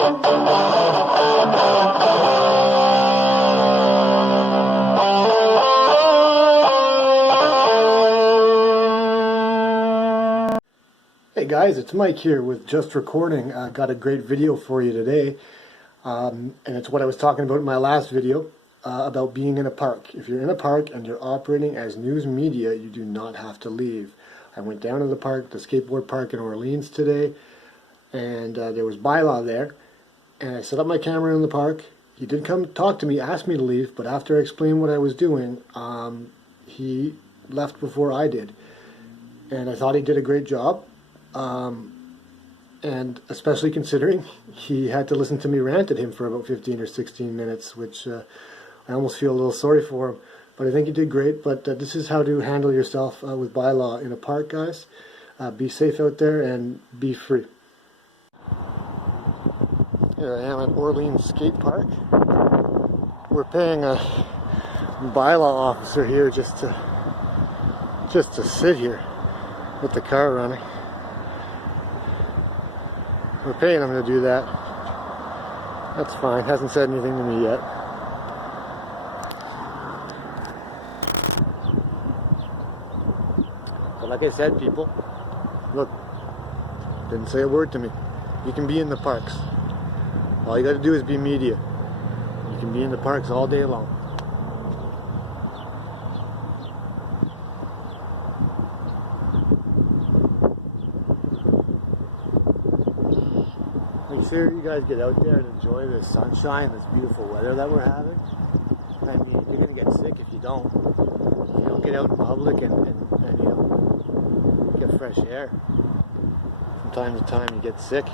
Hey guys, it's Mike here with Just Recording. I got a great video for you today, and it's what I was talking about in my last video about being in a park. If you're in a park and you're operating as news media, you do not have to leave. I went down to the park, the skateboard park in Orleans today, and there was Bylaw there, and I set up my camera in the park. He did come talk to me, ask me to leave, but after I explained what I was doing, he left before I did, and I thought he did a great job. And especially considering he had to listen to me rant at him for about 15 or 16 minutes, which I almost feel a little sorry for him. But I think he did great. But this is how to handle yourself with Bylaw in a park, guys. Be safe out there and be free. Here I am at Orleans Skate Park. We're paying a Bylaw officer here just to sit here with the car running. We're paying him to do that. That's fine. Hasn't said anything to me yet. But like I said, people, look, didn't say a word to me. You can be in the parks. All you got to do is be media. You can be in the parks all day long. Make sure you guys get out there and enjoy the sunshine, this beautiful weather that we're having. I mean, you're going to get sick if you don't. If you don't get out in public and you know, get fresh air. From time to time you get sick.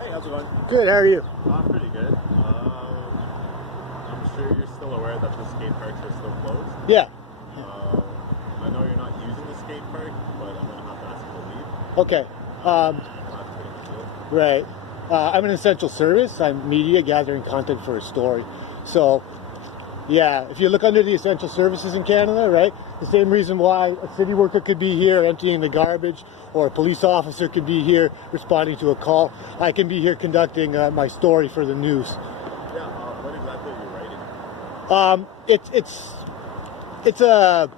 Hey, how's it going? Good, how are you? I'm pretty good. I'm sure you're still aware that the skate parks are still closed. Yeah. I know you're not using the skate park, but I'm going to have to ask you to leave. Okay. That's pretty much it. Right. I'm an essential service. I'm media gathering content for a story. So, yeah, if you look under the essential services in Canada, right, the same reason why a city worker could be here emptying the garbage, or a police officer could be here responding to a call, I can be here conducting my story for the news. Yeah, what exactly are you writing? It's a...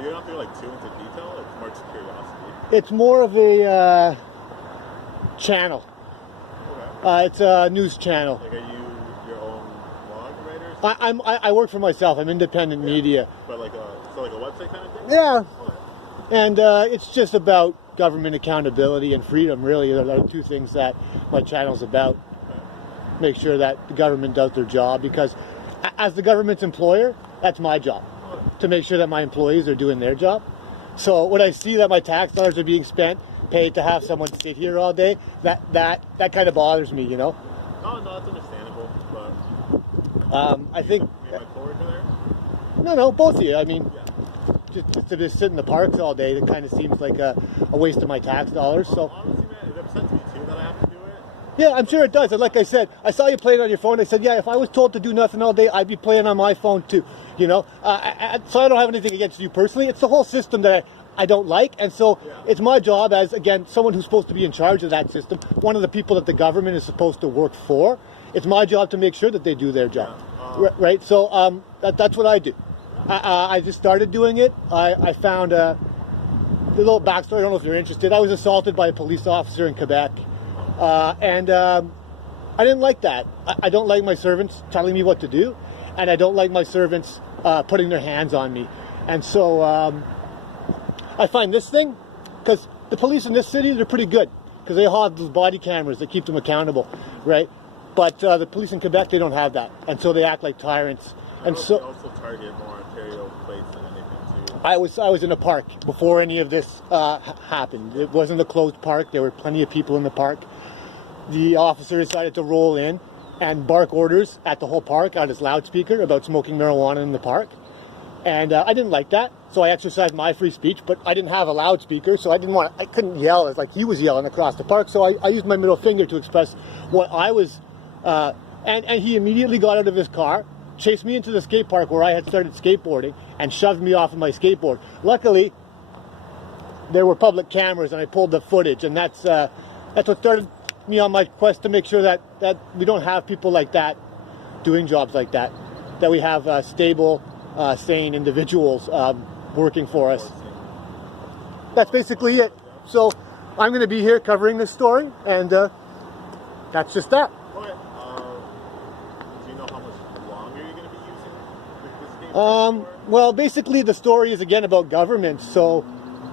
You're not doing like too into detail, or it's more just curiosity? It's more of a channel. Okay. It's a news channel. Like, are you your own blog writer? Or something? I work for myself. I'm independent media. But like a website kind of thing? Yeah. Okay. And it's just about government accountability and freedom, really. Those are the two things that my channel's about. Okay. Make sure that the government does their job, because as the government's employer, that's my job, to make sure that my employees are doing their job. So when I see that my tax dollars are being spent, paid to have someone sit here all day, that kind of bothers me, you know? No, that's understandable, but... I think... You're my coworker there? No, both of you. I mean... Yeah. Just to just sit in the parks all day, it kind of seems like a waste of my tax dollars. So honestly, man, it upsets me too that I have to do it. yeah, I'm sure it does. And like I said, I saw you playing on your phone. I said, yeah, if I was told to do nothing all day, I'd be playing on my phone too. You know, so I don't have anything against you personally. It's the whole system that I don't like, and so it's my job as, again, someone who's supposed to be in charge of that system, one of the people that the government is supposed to work for. It's my job to make sure that they do their job, right? So that's what I do. I just started doing it. I found a little backstory. I don't know if you're interested. I was assaulted by a police officer in Quebec, and I didn't like that. I don't like my servants telling me what to do, and I don't like my servants putting their hands on me. And so I find this thing, because the police in this city, they're pretty good, because they have those body cameras that keep them accountable, right? But the police in Quebec, they don't have that, and so they act like tyrants. And so they also target more Ontario plates than anything too. I was in a park before any of this happened. It wasn't a closed park. There were plenty of people in the park. The officer decided to roll in and bark orders at the whole park on his loudspeaker about smoking marijuana in the park. And I didn't like that, so I exercised my free speech, but I didn't have a loudspeaker, so I couldn't yell as like he was yelling across the park, so I used my middle finger to express what I was, and he immediately got out of his car, chased me into the skate park where I had started skateboarding and shoved me off of my skateboard. Luckily, there were public cameras, and I pulled the footage, and that's what started me on my quest to make sure that we don't have people like that doing jobs like that, that we have stable, sane individuals working for us. That's basically it. So I'm going to be here covering this story, and that's just that. Okay. Do you know how much longer you're going to be using the skateboard for? Well, basically the story is again about government, so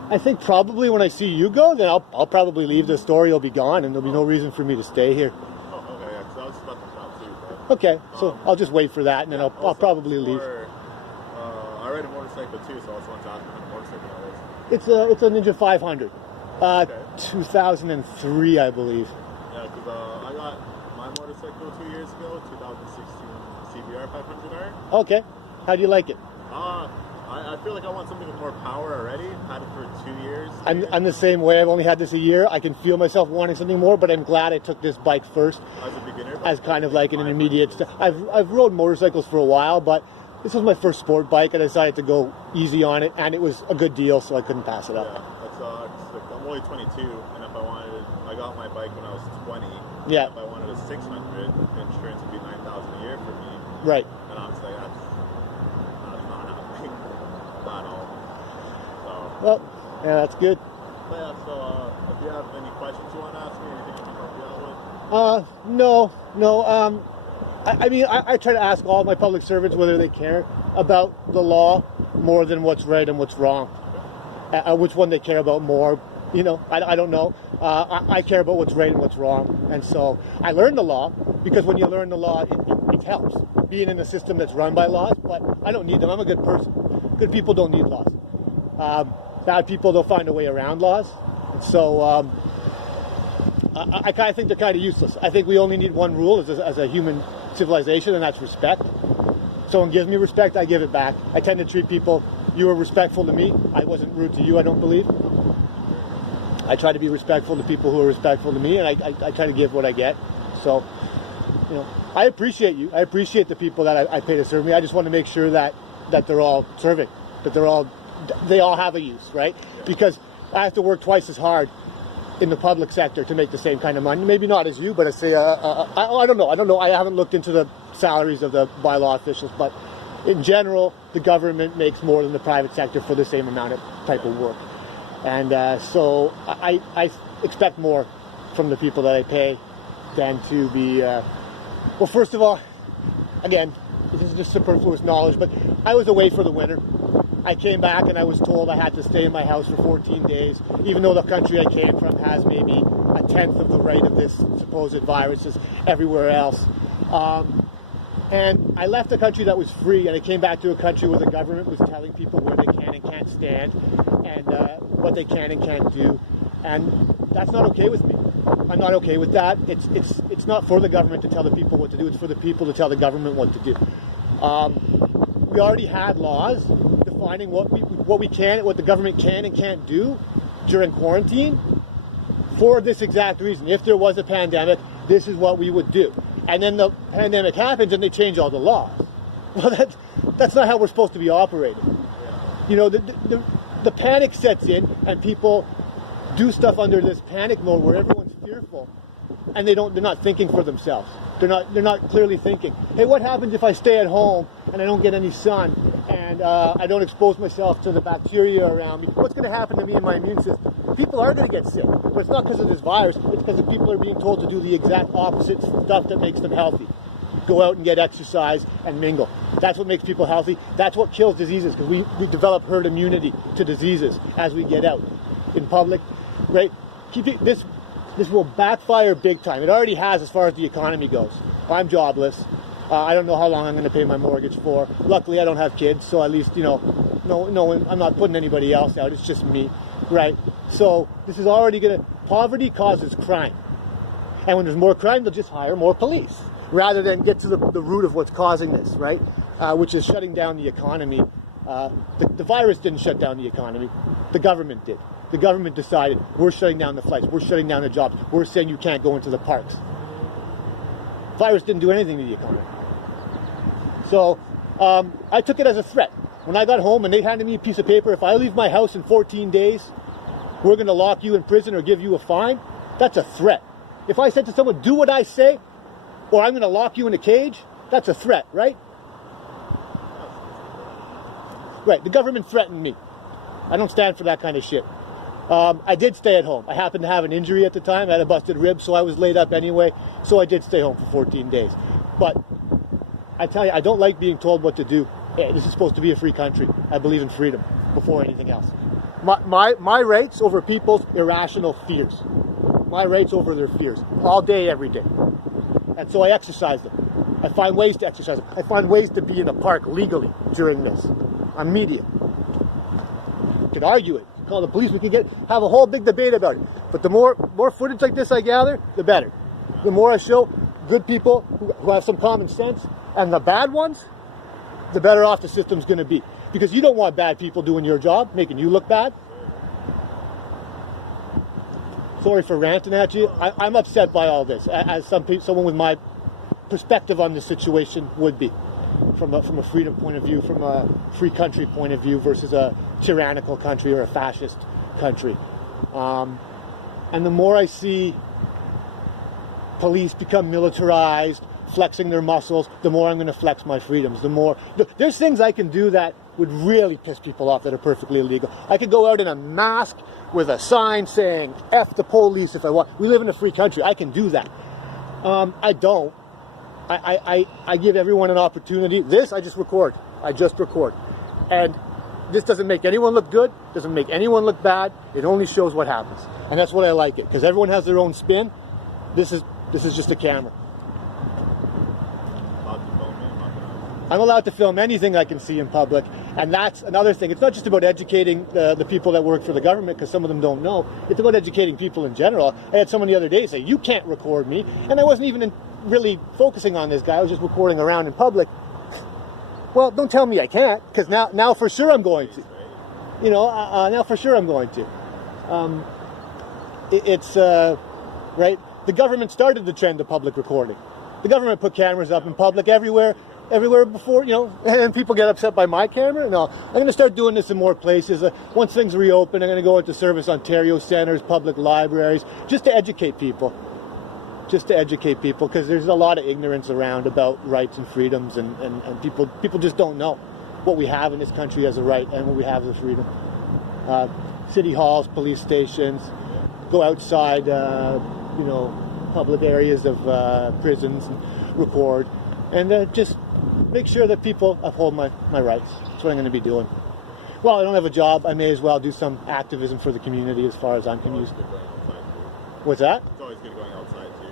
I think probably when I see you go, then I'll probably leave. The story will be gone, and there'll be no reason for me to stay here. Oh, okay, yeah, because I was about to stop too. But, Okay, so I'll just wait for that, and then I'll probably leave. I ride a motorcycle too, so I also want to ask what kind of motorcycle that is. It's a Ninja 500, Okay. 2003, I believe. Yeah, because I got my motorcycle 2 years ago, 2016 CBR 500R. Okay, how do you like it? I feel like I want something with more power already. Had it for 2 years. I'm the same way. I've only had this a year. I can feel myself wanting something more, but I'm glad I took this bike first. As a beginner? As kind of like an intermediate. I've rode motorcycles for a while, but this was my first sport bike, and I decided to go easy on it, and it was a good deal, so I couldn't pass it up. Yeah, it's like, I'm only 22, and if I wanted, I got my bike when I was 20. Yeah. If I wanted a 600, the insurance would be $9,000 a year for me. Right. And I was like, that's not happening at all. So. Well, yeah, that's good. But yeah, so if you have any questions you want to ask me, anything I can help you out with? No. I mean, I try to ask all my public servants whether they care about the law more than what's right and what's wrong. Which one they care about more. You know, I don't know. I care about what's right and what's wrong. And so I learned the law, because when you learn the law, it helps. Being in a system that's run by laws, but I don't need them. I'm a good person. Good people don't need laws. Bad people, they'll find a way around laws. And so I kind of think they're kind of useless. I think we only need one rule as a human civilization, and that's respect. Someone gives me respect, I give it back. I tend to treat people, you were respectful to me, I wasn't rude to you, I don't believe. I try to be respectful to people who are respectful to me, and I try to give what I get. So, you know, I appreciate you. I appreciate the people that I pay to serve me. I just want to make sure that they're all serving, that they all have a use, right? Because I have to work twice as hard in the public sector to make the same kind of money. Maybe not as you, but I say, I don't know. I haven't looked into the salaries of the bylaw officials, but in general, the government makes more than the private sector for the same amount of type of work. And so I expect more from the people that I pay than to be, well, first of all, again, this is just superfluous knowledge, but I was away for the winter. I came back and I was told I had to stay in my house for 14 days, even though the country I came from has maybe a tenth of the rate of this supposed virus as everywhere else. And I left a country that was free, and I came back to a country where the government was telling people where they can and can't stand, and what they can and can't do. And that's not okay with me. I'm not okay with that. It's not for the government to tell the people what to do. It's for the people to tell the government what to do. We already had laws defining what the government can and can't do during quarantine for this exact reason. If there was a pandemic, this is what we would do. And then the pandemic happens and they change all the laws. Well, that's not how we're supposed to be operating. You know, the panic sets in and people do stuff under this panic mode where everyone's fearful and they're not thinking for themselves. They're not clearly thinking, hey, what happens if I stay at home and I don't get any sun and I don't expose myself to the bacteria around me? What's going to happen to me and my immune system? People are going to get sick, but it's not because of this virus. It's because the people are being told to do the exact opposite stuff that makes them healthy. Go out and get exercise and mingle. That's what makes people healthy. That's what kills diseases, because we develop herd immunity to diseases as we get out in public, right? This will backfire big time. It already has as far as the economy goes. I'm jobless. I don't know how long I'm going to pay my mortgage for. Luckily, I don't have kids, so at least, no, I'm not putting anybody else out. It's just me, right? So this is already poverty causes crime. And when there's more crime, they'll just hire more police rather than get to the root of what's causing this, right? Which is shutting down the economy. The virus didn't shut down the economy. The government did. The government decided, we're shutting down the flights, we're shutting down the jobs, we're saying you can't go into the parks. Virus didn't do anything to the economy. So I took it as a threat. When I got home and they handed me a piece of paper, if I leave my house in 14 days, we're going to lock you in prison or give you a fine, that's a threat. If I said to someone, do what I say, or I'm going to lock you in a cage, that's a threat, right? Right, the government threatened me. I don't stand for that kind of shit. I did stay at home. I happened to have an injury at the time. I had a busted rib, so I was laid up anyway. So I did stay home for 14 days. But I tell you, I don't like being told what to do. This is supposed to be a free country. I believe in freedom before anything else. My rights over people's irrational fears. My rights over their fears. All day, every day. And so I exercise them. I find ways to exercise them. I find ways to be in a park legally during this. I'm media. You could argue it. Call the police. We could have a whole big debate about it. But the more footage like this I gather, the better. The more I show good people who have some common sense, and the bad ones, the better off the system's going to be. Because you don't want bad people doing your job, making you look bad. Sorry for ranting at you. I'm upset by all this, as someone with my perspective on the situation would be. From a freedom point of view, from a free country point of view versus a tyrannical country or a fascist country. And the more I see police become militarized, flexing their muscles, the more I'm going to flex my freedoms. There's things I can do that would really piss people off that are perfectly illegal. I could go out in a mask with a sign saying F the police if I want. We live in a free country. I can do that. I don't. I give everyone an opportunity. This, I just record. And this doesn't make anyone look good, doesn't make anyone look bad. It only shows what happens. And that's what I like it, because everyone has their own spin. This is just a camera. I'm allowed to film anything I can see in public. And that's another thing. It's not just about educating the people that work for the government, because some of them don't know. It's about educating people in general. I had someone the other day say, you can't record me. And I wasn't even really focusing on this guy. I was just recording around in public. Well, don't tell me I can't, because now for sure I'm going to. You know, now for sure I'm going to. Right? The government started the trend of public recording. The government put cameras up in public everywhere before, you know, and people get upset by my camera. No, I'm going to start doing this in more places. Once things reopen, I'm going to go into Service Ontario centers, public libraries, just to educate people. Because there's a lot of ignorance around about rights and freedoms, and people just don't know what we have in this country as a right and what we have as a freedom. City halls, police stations, go outside, public areas of prisons and record, and just make sure that people uphold my rights. That's what I'm going to be doing. Well, I don't have a job. I may as well do some activism for the community as far as I'm concerned. What's that? It's always good going outside too.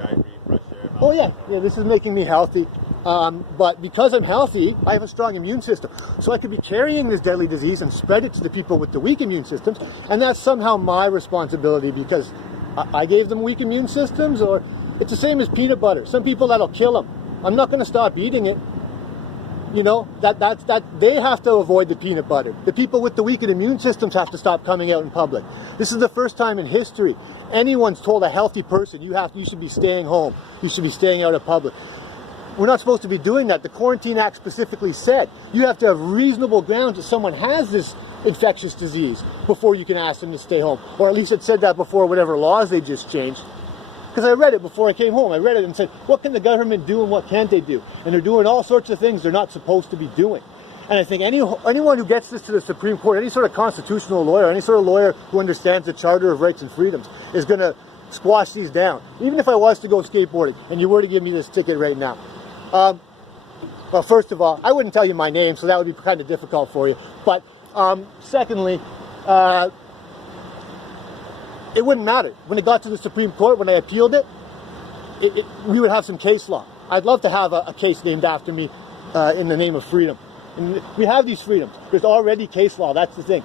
I breathe fresh air. Oh yeah, this is making me healthy. But because I'm healthy, I have a strong immune system. So I could be carrying this deadly disease and spread it to the people with the weak immune systems, and that's somehow my responsibility because I gave them weak immune systems. Or it's the same as peanut butter. Some people, that'll kill them. I'm not going to stop eating it. You know, that they have to avoid the peanut butter. The people with the weakened immune systems have to stop coming out in public. This is the first time in history anyone's told a healthy person you should be staying home. You should be staying out of public. We're not supposed to be doing that. The Quarantine Act specifically said you have to have reasonable grounds that someone has this infectious disease before you can ask them to stay home. Or at least it said that before whatever laws they just changed. Because I read it before I came home. I read it and said, what can the government do and what can't they do? And they're doing all sorts of things they're not supposed to be doing. And I think anyone who gets this to the Supreme Court, any sort of constitutional lawyer, any sort of lawyer who understands the Charter of Rights and Freedoms, is going to squash these down. Even if I was to go skateboarding and you were to give me this ticket right now. Well, first of all, I wouldn't tell you my name, so that would be kind of difficult for you. But secondly, it wouldn't matter. When it got to the Supreme Court, when I appealed it, we would have some case law. I'd love to have a case named after me in the name of freedom. And we have these freedoms. There's already case law. That's the thing.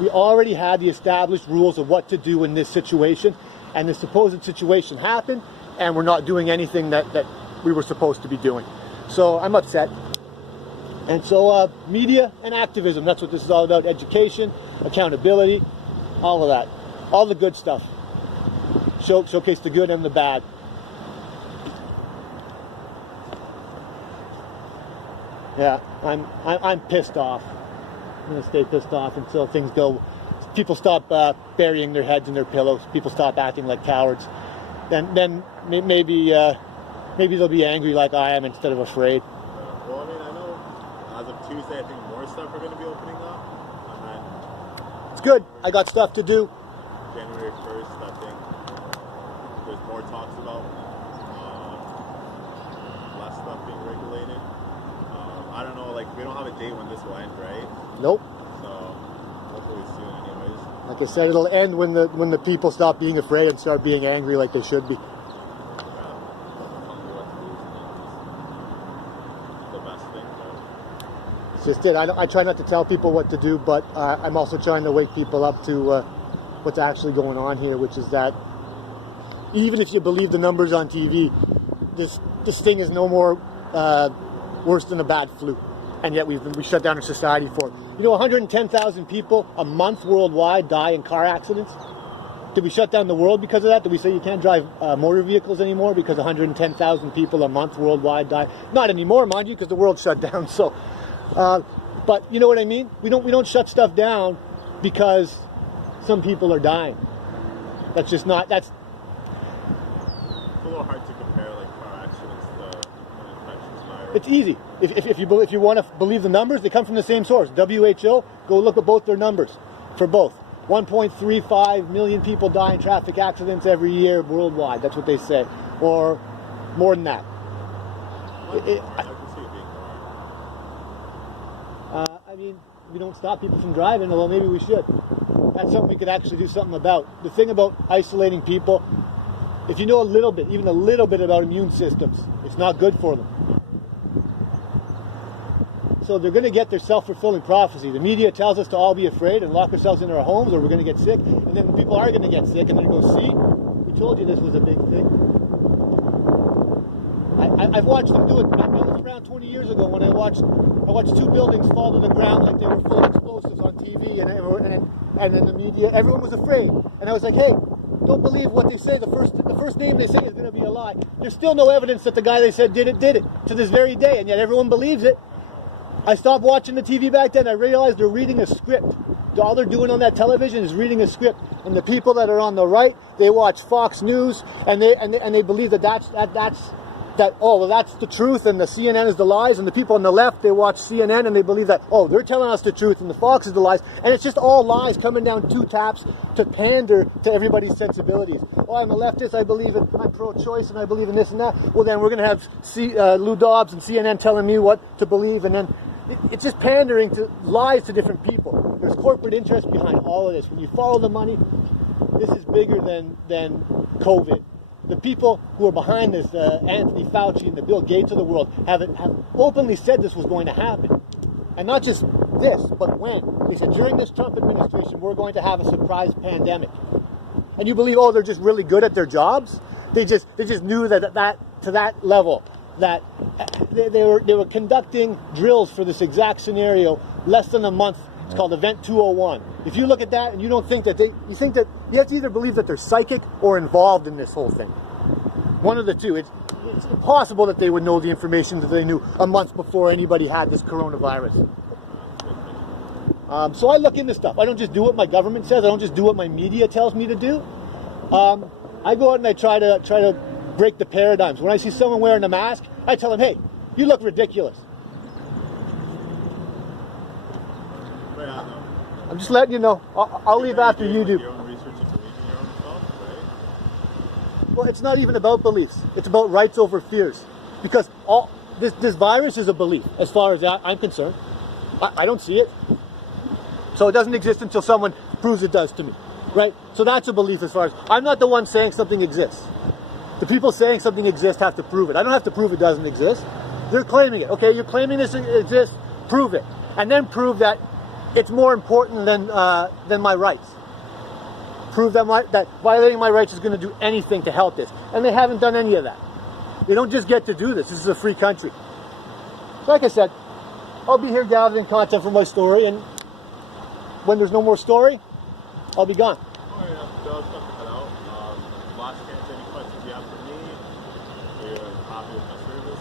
We already had the established rules of what to do in this situation. And the supposed situation happened, and we're not doing anything that we were supposed to be doing. So I'm upset. And so media and activism, that's what this is all about. Education, accountability, all of that. All the good stuff. Showcase the good and the bad. Yeah, I'm pissed off. I'm gonna stay pissed off until things go. People stop burying their heads in their pillows. People stop acting like cowards. Then maybe they'll be angry like I am instead of afraid. Well, I mean, I know as of Tuesday, I think more stuff are going to be opening up. And then It's good. I got stuff to do. January 1st, I think there's more talks about less stuff being regulated. I don't know, like, we don't have a date when this will end, right? Nope. So hopefully soon, anyways. Like I said, it'll end when the people stop being afraid and start being angry like they should be. Yeah. The best thing, though. It's just it. I try not to tell people what to do, but I'm also trying to wake people up to what's actually going on here, which is that even if you believe the numbers on TV, this thing is no more worse than a bad flu, and yet we shut down our society for it. 110,000 people a month worldwide die in car accidents. Did we shut down the world because of that? Did we say you can't drive motor vehicles anymore because 110,000 people a month worldwide die? Not anymore, mind you, because the world shut down. So, but you know what I mean? We don't shut stuff down because some people are dying. That's just not. It's a little hard to compare like car accidents to an infectious virus. It's easy. If you want to believe the numbers, they come from the same source. WHO, go look at both their numbers for both. 1.35 million people die in traffic accidents every year worldwide. That's what they say. Or more than that. I can see it being more. I mean, we don't stop people from driving, although maybe we should. That's something we could actually do something about. The thing about isolating people, if you know a little bit, even a little bit about immune systems, it's not good for them. So they're going to get their self-fulfilling prophecy. The media tells us to all be afraid and lock ourselves in our homes or we're going to get sick. And then people are going to get sick and they're going to go, see, we told you this was a big thing. I've watched them do it. It was around 20 years ago when I watched 2 buildings fall to the ground like they were full of explosives on TV and in the media. Everyone was afraid. And I was like, hey, don't believe what they say. The first name they say is going to be a lie. There's still no evidence that the guy they said did it to this very day, and yet everyone believes it. I stopped watching the TV back then. I realized they're reading a script. All they're doing on that television is reading a script. And the people that are on the right, they watch Fox News and they believe that's the truth and the CNN is the lies. And the people on the left, they watch CNN and they believe that, they're telling us the truth and the Fox is the lies. And it's just all lies coming down 2 taps to pander to everybody's sensibilities. I'm a leftist, I believe I'm pro-choice and I believe in this and that. Well, then we're going to have Lou Dobbs and CNN telling me what to believe, and then it's just pandering to lies to different people. There's corporate interest behind all of this. When you follow the money, this is bigger than COVID. The people who are behind this, Anthony Fauci and the Bill Gates of the world, have openly said this was going to happen. And not just this, but when. They said during this Trump administration, we're going to have a surprise pandemic. And you believe, they're just really good at their jobs? They just knew that to that level, that they were conducting drills for this exact scenario less than a month. It's called Event 201. If you look at that and you don't think that you think that you have to either believe that they're psychic or involved in this whole thing. One of the two. It's impossible that they would know the information that they knew a month before anybody had this coronavirus. So I look into stuff. I don't just do what my government says. I don't just do what my media tells me to do. I go out and I try to break the paradigms. When I see someone wearing a mask, I tell them, hey, you look ridiculous. I'm just letting you know. I'll leave after you do. Your own research and believe in your own stuff, right? Well, it's not even about beliefs. It's about rights over fears. Because this virus is a belief, as far as I'm concerned. I don't see it. So it doesn't exist until someone proves it does to me. Right? So that's a belief as far as... I'm not the one saying something exists. The people saying something exists have to prove it. I don't have to prove it doesn't exist. They're claiming it. Okay, you're claiming this exists, prove it. And then prove that it's more important than my rights. Prove that violating my rights is going to do anything to help this. And they haven't done any of that. They don't just get to do this. This is a free country. Like I said, I'll be here gathering content for my story, and when there's no more story, I'll be gone. All right, that was stuff to cut out. Last chance, any questions you have for me? Are you happy with my service?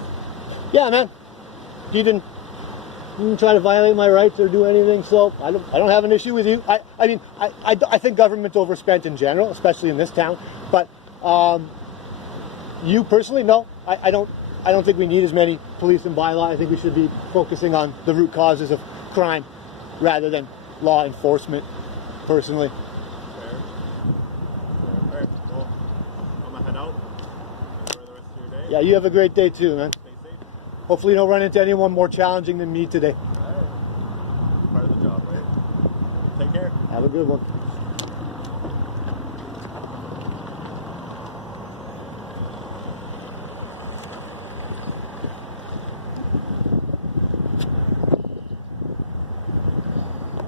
Yeah, man. You didn't try to violate my rights or do anything. So I don't have an issue with you. I mean, I think government's overspent in general, especially in this town. But you personally, no, I don't think we need as many police and bylaw. I think we should be focusing on the root causes of crime rather than law enforcement, personally. Fair. Well, I'm gonna head out. Enjoy the rest of your day. Yeah, you have a great day too, man. Stay safe. Hopefully you don't run into anyone more challenging than me today. Alright. Part of the job, right? Take care. Have a good one.